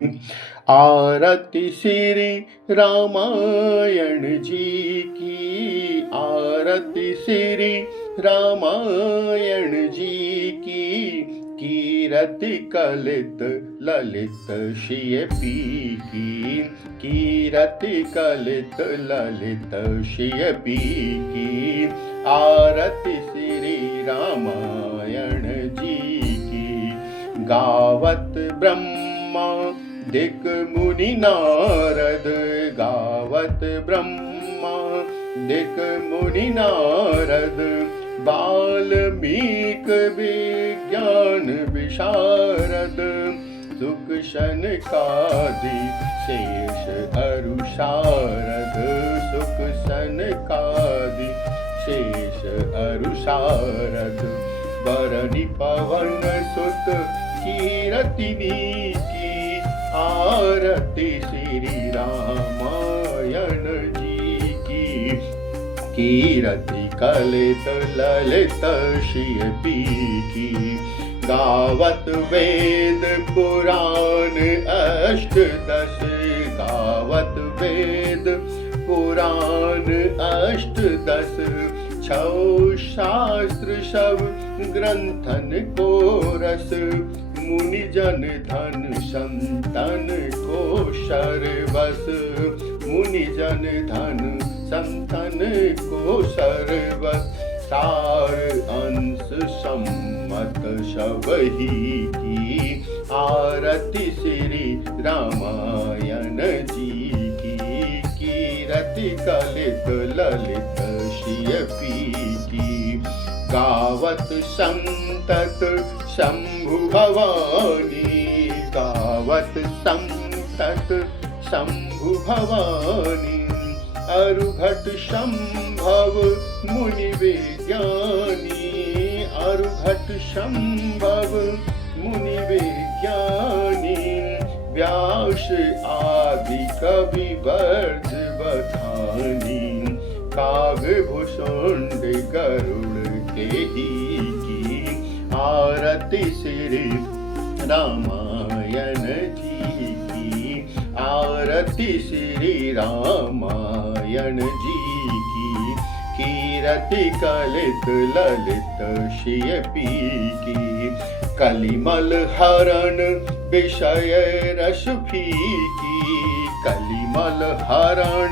आरती श्री रामायण जी की, आरती श्री रामायण जी की। कीरति कलित ललित शियपी की, कीरति कलित ललित शियपी की। आरती श्री रामायण जी की। गावत ब्रह्मा दिक मुनि नारद, गावत ब्रह्मा दिक मुनि नारद। वाल्मीक विज्ञान विशारद, सुख सनकादि शेष अरुषारद। सुख सनकादि शेष अरुषारद। बरनि पवन सुत कीरतिनी की। आरती श्री रामायण जी की। कीरति कलित ललित शियपी की। गावत वेद पुराण अष्टदश, गावत वेद पुराण अष्टदश। छौ शास्त्र सब ग्रंथन को रस। मुनि जन धन संतन को शरबस। मुनि जन धन संतन को शरबस। सार अंश सम्मत सबही की। आरती श्री रामायण जी की। कीरति कलित ललित शियपी की। गावत संतत शंभु भवानी, गावत संतत शंभु भवानी। अरुघट संभव मुनि विज्ञानी, अरुघट संभव मुनि विज्ञानी। व्यास आदि कवि वर्ज बखानी। काव्य भूषुंड गरुड़ तेहि की। आरती श्री रामायण जी की। आरती श्री रामायण जी की। कीरति कलित ललित शियपी की। कलिमल हरण विषय रस फीकी। कलिमल हरण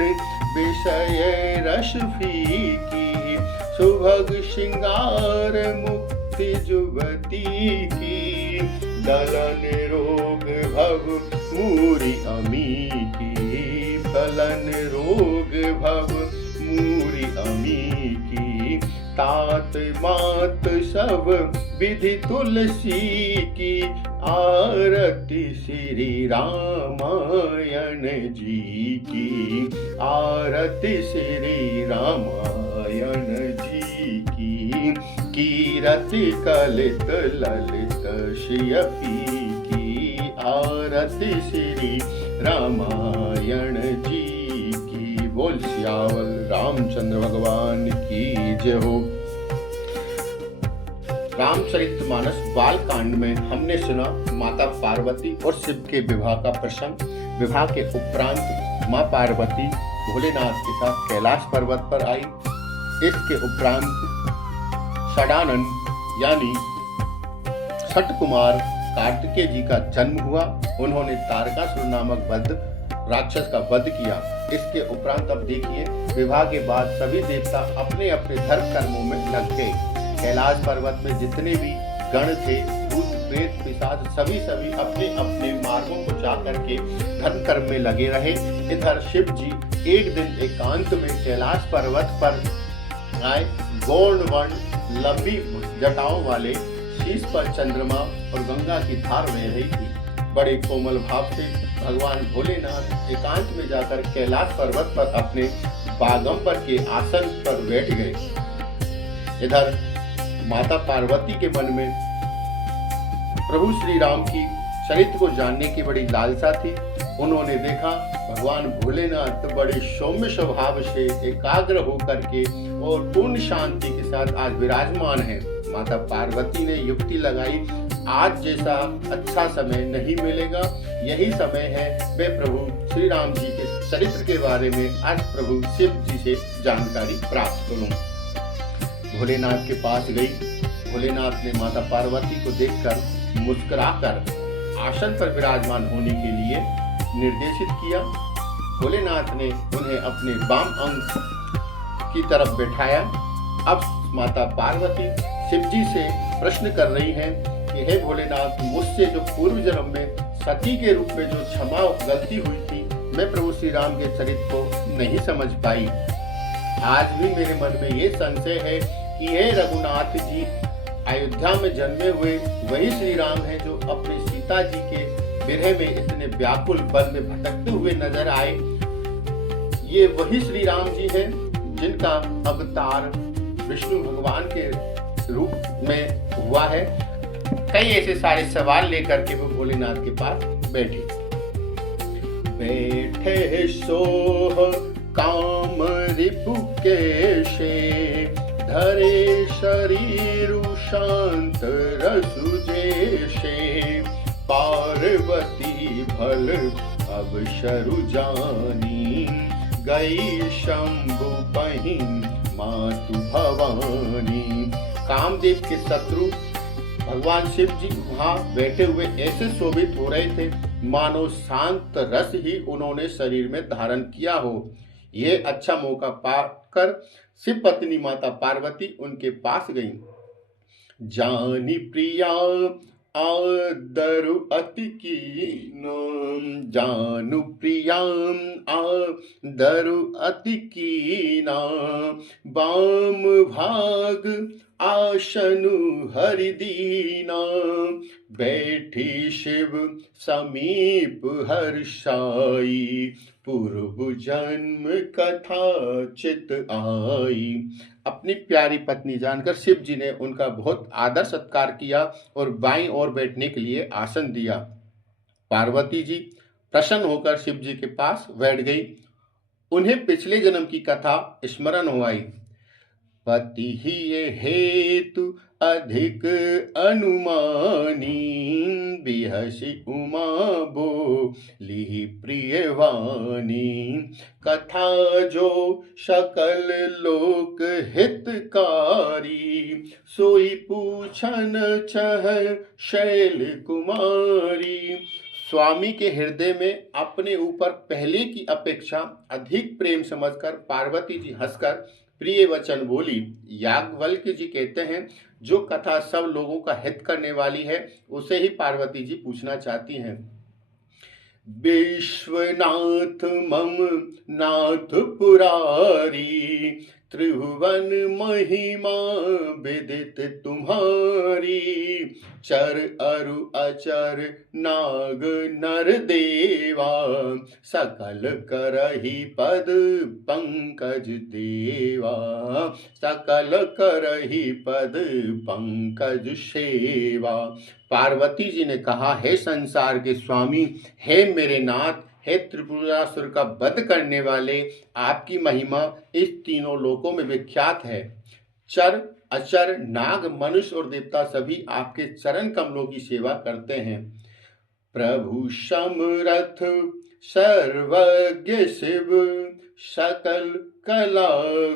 विषय रस फीकी। सुभग श्रृंगार मुक्ति जुवती की। दलन रोग भव मूरी अमी की। दलन रोग भव मूरी अमी की। तात मात सब विधि तुलसी की। आरती श्री रामायण जी की। आरती श्री रामायण जी की। कीरति कलित ललित शियपी की। आरती श्री रामायण जी की। बोल सियावल रामचंद्र भगवान की जय हो। रामचरितमानस बाल कांड में हमने सुना माता पार्वती और शिव के विवाह का प्रसंग। विवाह के उपरांत माँ पार्वती भोलेनाथ के साथ कैलाश पर्वत पर आई। इसके उपरांत षडानन यानी छठ कुमार कार्तिकेय जी का जन्म हुआ। उन्होंने तारकासुर नामक राक्षस का वध किया। इसके उपरांत अब देखिए, विवाह के बाद सभी देवता अपने अपने धर्म कर्मों में लग गए। कैलाश पर्वत में जितने भी गण थे, भूत प्रेत पिशाच सभी अपने अपने मार्गों को जाकर के धर्म कर्म में लगे रहे। इधर शिव जी एक दिन एकांत में कैलाश पर्वत पर आए। गौण वर्ण लंबी जटाओं वाले, शीश पर चंद्रमा और गंगा की धार बह रही थी। बड़े कोमल भाव से भगवान भोलेनाथ एकांत में जाकर कैलाश पर्वत पर अपने बागंबर के आसन पर बैठ गए। इधर माता पार्वती के मन में प्रभु श्री राम की चरित्र को जानने की बड़ी लालसा थी। उन्होंने देखा भगवान भोलेनाथ बड़े सौम्य स्वभाव से एकाग्र होकर के और पूर्ण शांति के साथ आज विराजमान है। माता पार्वती ने युक्ति लगाई, आज जैसा अच्छा समय नहीं मिलेगा। यही समय है वे प्रभु श्री राम जी के चरित्र के बारे में आज प्रभु शिव जी से जानकारी प्राप्त करूं। भोलेनाथ के पास गई। भोलेनाथ ने माता पार्वती को देखकर मुस्कुराकर आसन पर विराजमान होने के लिए निर्देशित किया। भोलेनाथ ने उन्हें अपने वाम अंग की तरफ बैठाया। अब माता पार्वती शिव जी से प्रश्न कर रही हैं कि हे भोलेनाथ, मुझसे जो पूर्व जन्म में सती के रूप में जो क्षमा गलती हुई थी, मैं प्रभु श्री राम के चरित्र को नहीं समझ पाई। आज भी मेरे मन में ये संशय है कि हे रघुनाथ जी, अयोध्या में जन्मे हुए वही श्री राम हैं जो अपनी सीता जी के विरह में इतने व्याकुल वन में भटकते हुए नजर आए। ये वही श्री राम जी हैं जिनका अवतार विष्णु भगवान के रूप में हुआ है। कई ऐसे सारे सवाल लेकर के वो भोलेनाथ के पास बैठे सोह काम रिपु केशे, धरे शरीरु शांत रसु जैसे, पार्वती भल अब शरु जानी, गई शंभु पहि मातु भवानी। कामदेव के शत्रु भगवान शिव जी वहां बैठे हुए ऐसे शोभित हो रहे थे मानो शांत रस ही उन्होंने शरीर में धारण किया हो। ये अच्छा मौका पाकर शिव पत्नी माता पार्वती उनके पास गई। जानी प्रिया आदरु अति कीनो, जानु प्रिया आदरु अति कीना, बाम भाग आशनु हरिदीना, बैठी शिव समीप हर्षाई, पूर्व जन्म कथा चित आई। अपनी प्यारी पत्नी जानकर शिव जी ने उनका बहुत आदर सत्कार किया और बाईं ओर बैठने के लिए आसन दिया। पार्वती जी प्रसन्न होकर शिव जी के पास बैठ गई। उन्हें पिछले जन्म की कथा स्मरण हो आई। पति ही ये हेतु अधिक अनुमानी, बिहसी उमा बोली प्रियवानी, कथा जो सकल लोक हितकारी, सोई पूछन चह शैल कुमारी। स्वामी के हृदय में अपने ऊपर पहले की अपेक्षा अधिक प्रेम समझकर पार्वती जी हंसकर प्रिय वचन बोली। याज्ञवल्क्य जी कहते हैं, जो कथा सब लोगों का हित करने वाली है उसे ही पार्वती जी पूछना चाहती हैं। विश्वनाथ मम नाथ पुरारी, त्रिभुवन महिमा विदित तुम्हारी, चर अरु अचर नाग नर देवा, सकल करहि पद पंकज देवा, सकल करहि पद पंकज सेवा। पार्वती जी ने कहा, हे संसार के स्वामी, हे मेरे नाथ, हे त्रिपुरासुर का वध करने वाले, आपकी महिमा इस तीनों लोकों में विख्यात है। चर अचर नाग मनुष्य और देवता सभी आपके चरण कमलों की सेवा करते हैं। प्रभु समरथ सर्वज्ञ शिव, सकल कला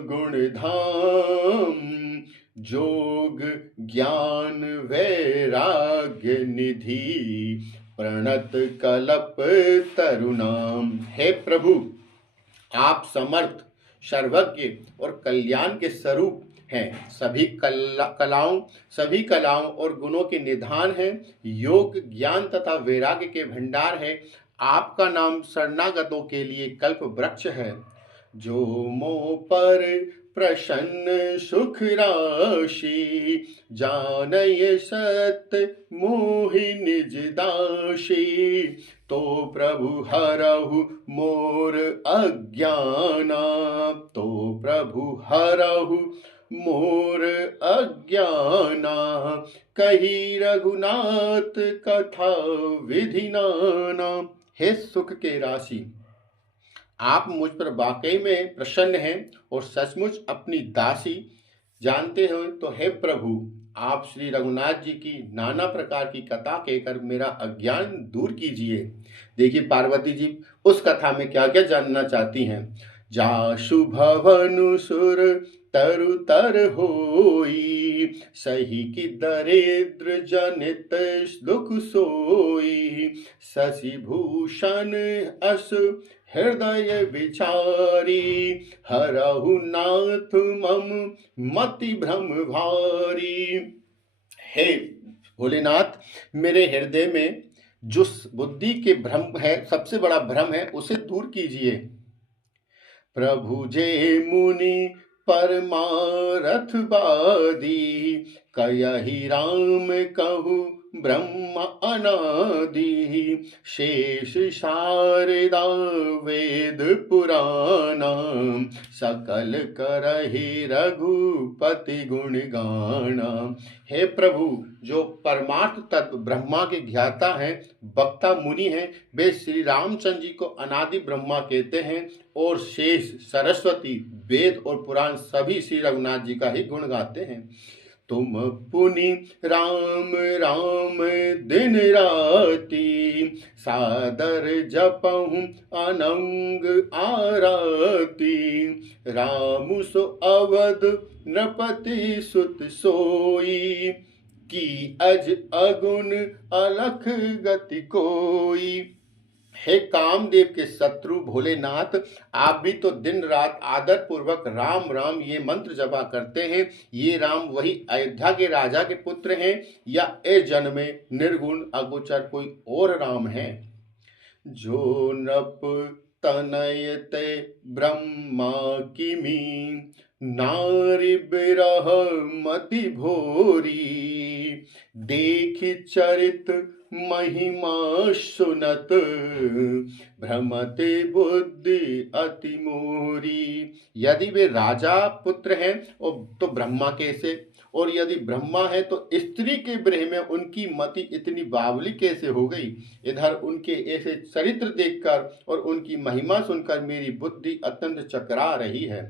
गुण धाम, जोग ज्ञान वैराग्य निधि, प्रणत कलप तरुणाम। हे प्रभु, आप समर्थ, सर्वज्ञ और कल्याण के स्वरूप हैं। सभी कलाओं और गुणों के निधान हैं। योग ज्ञान तथा वैराग्य के भंडार है। आपका नाम शरणागतों के लिए कल्प वृक्ष है। जो मोह पर प्रसन्न सुख राशि, जानय सत्य मोहि निज दासी, तो प्रभु हरहु मोर अज्ञाना, तो प्रभु हरहु मोर अज्ञाना, कही रघुनाथ कथा विधि नाना। हे सुख के राशि, आप मुझ पर वाकई में प्रसन्न हैं और सचमुच अपनी दासी जानते हो। तो हे प्रभु, आप श्री रघुनाथ जी की नाना प्रकार की कथा कहकर मेरा अज्ञान दूर कीजिए। देखिए पार्वती जी उस कथा में क्या क्या जानना चाहती हैं। जाशु भवनु सुर तरु तर होई, सही की दरिद्र जनित दुख सोई, शशि भूषण अस हृदय विचारी, हरहु नाथ मम मति भ्रम भारी। हे भोलेनाथ, मेरे हृदय में जो बुद्धि के भ्रम है, सबसे बड़ा भ्रम है, उसे दूर कीजिए। प्रभु जे मुनि परमारथ बादी, कयहि राम कहु ब्रह्म अनादि, शेष शारदा वेद पुराणा, सकल करहि रघुपति गुण गाना। हे प्रभु, जो परमार्थ तत्व ब्रह्मा के ज्ञाता हैं, वक्ता मुनि हैं, वे श्री रामचंद्र जी को अनादि ब्रह्मा कहते हैं, और शेष सरस्वती वेद और पुराण सभी श्री रघुनाथ जी का ही गुण गाते हैं। तुम पुनि राम राम दिन राती, सादर जपहु अनंग आरती, राम सो अवध नृपति सुत सोई, की अज अगुन अलख गति कोई। हे कामदेव के शत्रु भोलेनाथ, आप भी तो दिन रात आदर पूर्वक राम राम ये मंत्र जपा करते हैं। ये राम वही अयोध्या के राजा के पुत्र हैं, या ए जन्मे निर्गुण अगोचर कोई और राम है। जो नृप तनयते ब्रह्मा किमी, नारी बिरह मति भोरी, देख चरित महिमा सुनत, भ्रमते बुद्धि अति मोरी। यदि वे राजा पुत्र हैं तो ब्रह्मा कैसे, और यदि ब्रह्मा है तो स्त्री के ब्रह में उनकी मति इतनी बावली कैसे हो गई। इधर उनके ऐसे चरित्र देखकर और उनकी महिमा सुनकर मेरी बुद्धि अत्यंत चकरा रही है।